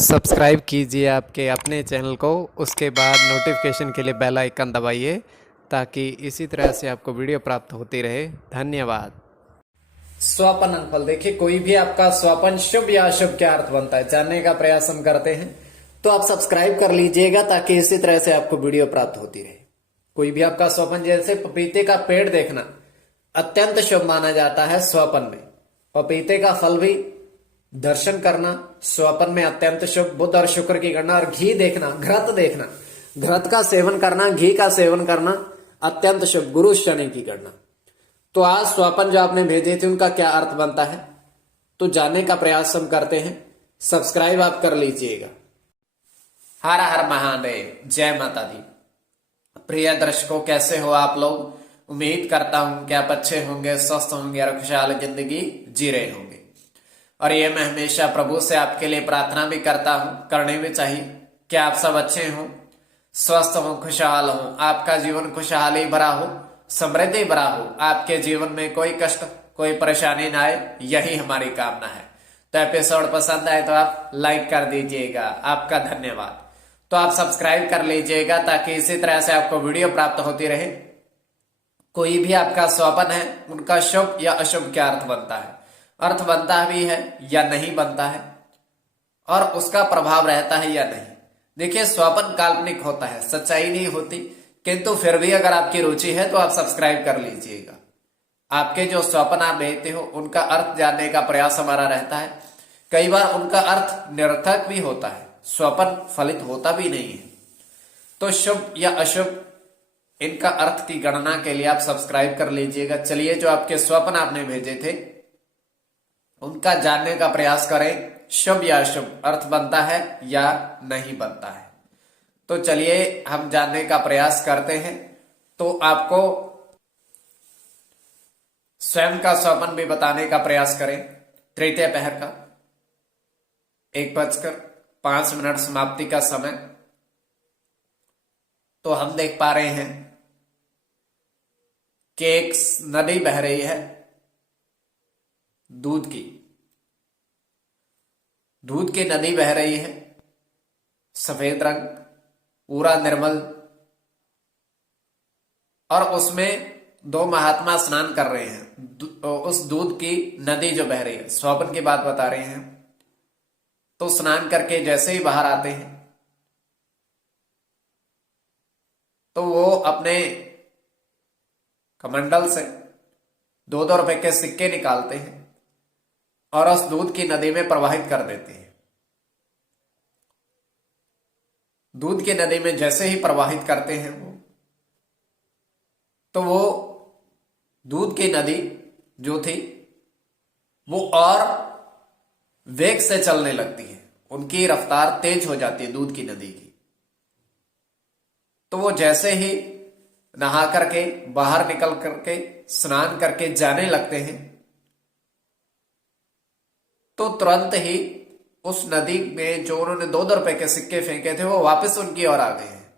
Subscribe कीजिए आपके अपने चैनल को, उसके बाद नोटिफिकेशन के लिए बेल आइकन दबाइए ताकि इसी तरह से आपको वीडियो प्राप्त होती रहे। धन्यवाद। स्वपन अंकफल, देखिए कोई भी आपका स्वपन शुभ या अशुभ क्या अर्थ बनता है जानने का प्रयास हम करते हैं, तो आप सब्सक्राइब कर लीजिएगा ताकि इसी तरह से आपको वीडियो प्राप्त होती रहे। कोई भी आपका स्वपन, जैसे पपीते का पेड़ देखना अत्यंत शुभ माना जाता है स्वपन में। पपीते का फल भी दर्शन करना स्वपन में अत्यंत शुभ। बुध और शुक्र की गणना, और घी देखना, घृत देखना, घृत का सेवन करना, घी का सेवन करना अत्यंत शुभ। गुरु शनि की गणना। तो आज स्वपन जो आपने भेजे थे उनका क्या अर्थ बनता है तो जानने का प्रयास हम करते हैं। सब्सक्राइब आप कर लीजिएगा। हर हर महादेव, जय माता दी। प्रिय दर्शकों, कैसे हो आप लोग? उम्मीद करता हूं कि आप अच्छे होंगे, स्वस्थ होंगे और खुशहाल जिंदगी जी रहे होंगे। और ये मैं हमेशा प्रभु से आपके लिए प्रार्थना भी करता हूं, करनी भी चाहिए कि आप सब अच्छे हों, स्वस्थ हों, खुशहाल हों, आपका जीवन खुशहाली भरा हो, समृद्धि भरा हो, आपके जीवन में कोई कष्ट कोई परेशानी ना आए, यही हमारी कामना है। तो एपिसोड पसंद आए तो आप लाइक कर दीजिएगा, आपका धन्यवाद। तो आप सब्सक्राइब कर लीजिएगा ताकि इसी तरह से आपको वीडियो प्राप्त होती रहे। कोई भी आपका स्वपन है उनका शुभ या अशुभ क्या अर्थ बनता है, अर्थ बनता भी है या नहीं बनता है, और उसका प्रभाव रहता है या नहीं। देखिए, स्वपन काल्पनिक होता है, सच्चाई नहीं होती, किंतु फिर भी अगर आपकी रुचि है तो आप सब्सक्राइब कर लीजिएगा। आपके जो स्वपन आप देखते हो उनका अर्थ जानने का प्रयास हमारा रहता है। कई बार उनका अर्थ निरर्थक भी होता है, स्वपन फलित होता भी नहीं है। तो शुभ या अशुभ इनका अर्थ की गणना के लिए आप सब्सक्राइब कर लीजिएगा। चलिए, जो आपके स्वपन आपने भेजे थे उनका जानने का प्रयास करें। शुभ या अशुभ अर्थ बनता है या नहीं बनता है, तो चलिए हम जानने का प्रयास करते हैं। तो आपको स्वयं का स्वपन भी बताने का प्रयास करें। तृतीय पहर का 1:05 समाप्ति का समय। तो हम देख पा रहे हैं कि एक नदी बह रही है दूध की नदी बह रही है, सफेद रंग, पूरा निर्मल, और उसमें दो महात्मा स्नान कर रहे हैं। उस दूध की नदी जो बह रही है, स्वपन की बात बता रहे हैं। तो स्नान करके जैसे ही बाहर आते हैं तो वो अपने कमंडल से 2-2 रुपए के सिक्के निकालते हैं और उस दूध की नदी में प्रवाहित कर देते हैं। दूध की नदी में जैसे ही प्रवाहित करते हैं तो वो दूध की नदी जो थी वो और वेग से चलने लगती है, उनकी रफ्तार तेज हो जाती है दूध की नदी की। तो वो जैसे ही नहा करके बाहर निकल करके स्नान करके जाने लगते हैं तो तुरंत ही उस नदी में जो उन्होंने 2-2 रुपए के सिक्के फेंके थे वो वापस उनकी ओर आ गए हैं।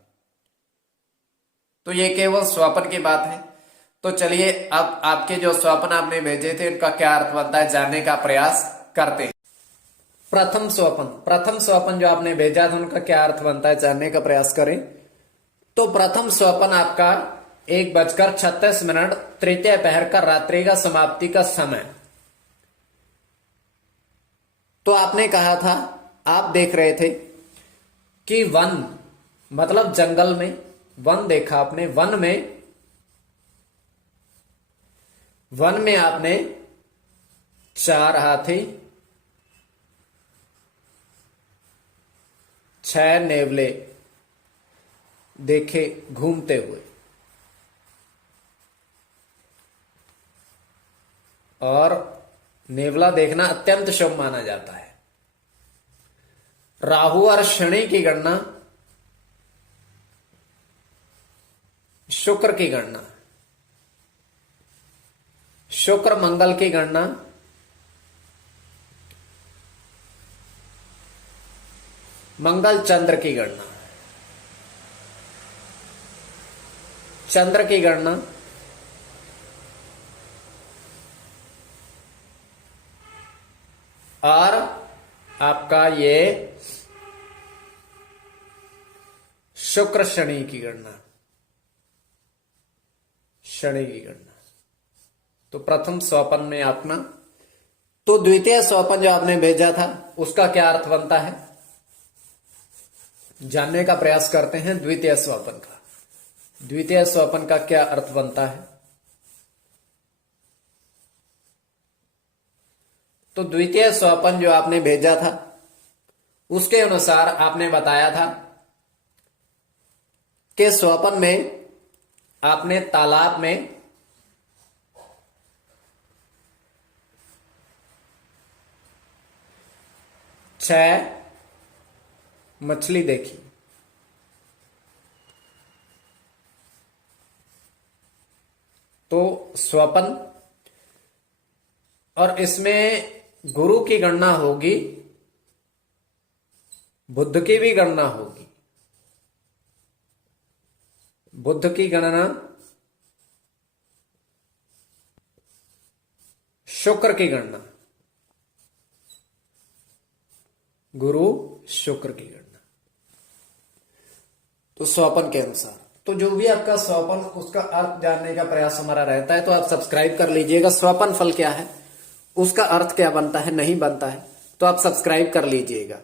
तो ये केवल स्वपन की बात है। तो चलिए अब आपके जो स्वपन आपने भेजे थे उनका क्या अर्थ बनता है जानने का प्रयास करते हैं। प्रथम स्वपन जो आपने भेजा था उनका क्या अर्थ बनता है जानने का प्रयास करें। तो प्रथम स्वपन आपका 1:36 तृतीय पहर का रात्रि का समाप्ति का समय। तो आपने कहा था, आप देख रहे थे कि वन मतलब जंगल में, वन देखा आपने, वन में आपने 4 हाथी, 6 नेवले देखे घूमते हुए, और नेवला देखना अत्यंत शुभ माना जाता है। राहु और शनि की गणना, शुक्र की गणना, शुक्र मंगल की गणना, मंगल चंद्र की गणना, चंद्र की गणना, और आपका ये शुक्र शनि की गणना, शनि की गणना। तो प्रथम स्वपन में अपना, तो द्वितीय स्वपन जो आपने भेजा था उसका क्या अर्थ बनता है, जानने का प्रयास करते हैं। द्वितीय स्वपन का, द्वितीय स्वपन का क्या अर्थ बनता है। तो द्वितीय स्वपन जो आपने भेजा था उसके अनुसार आपने बताया था कि स्वपन में आपने तालाब में छह मछली देखी। तो स्वपन, और इसमें गुरु की गणना होगी, बुध की भी गणना होगी। बुध की गणना, शुक्र की गणना, गुरु शुक्र की गणना। तो स्वपन के अनुसार, तो जो भी आपका स्वपन उसका अर्थ जानने का प्रयास हमारा रहता है, तो आप सब्सक्राइब कर लीजिएगा। स्वपन फल क्या है, उसका अर्थ क्या बनता है, नहीं बनता है, तो आप सब्सक्राइब कर लीजिएगा।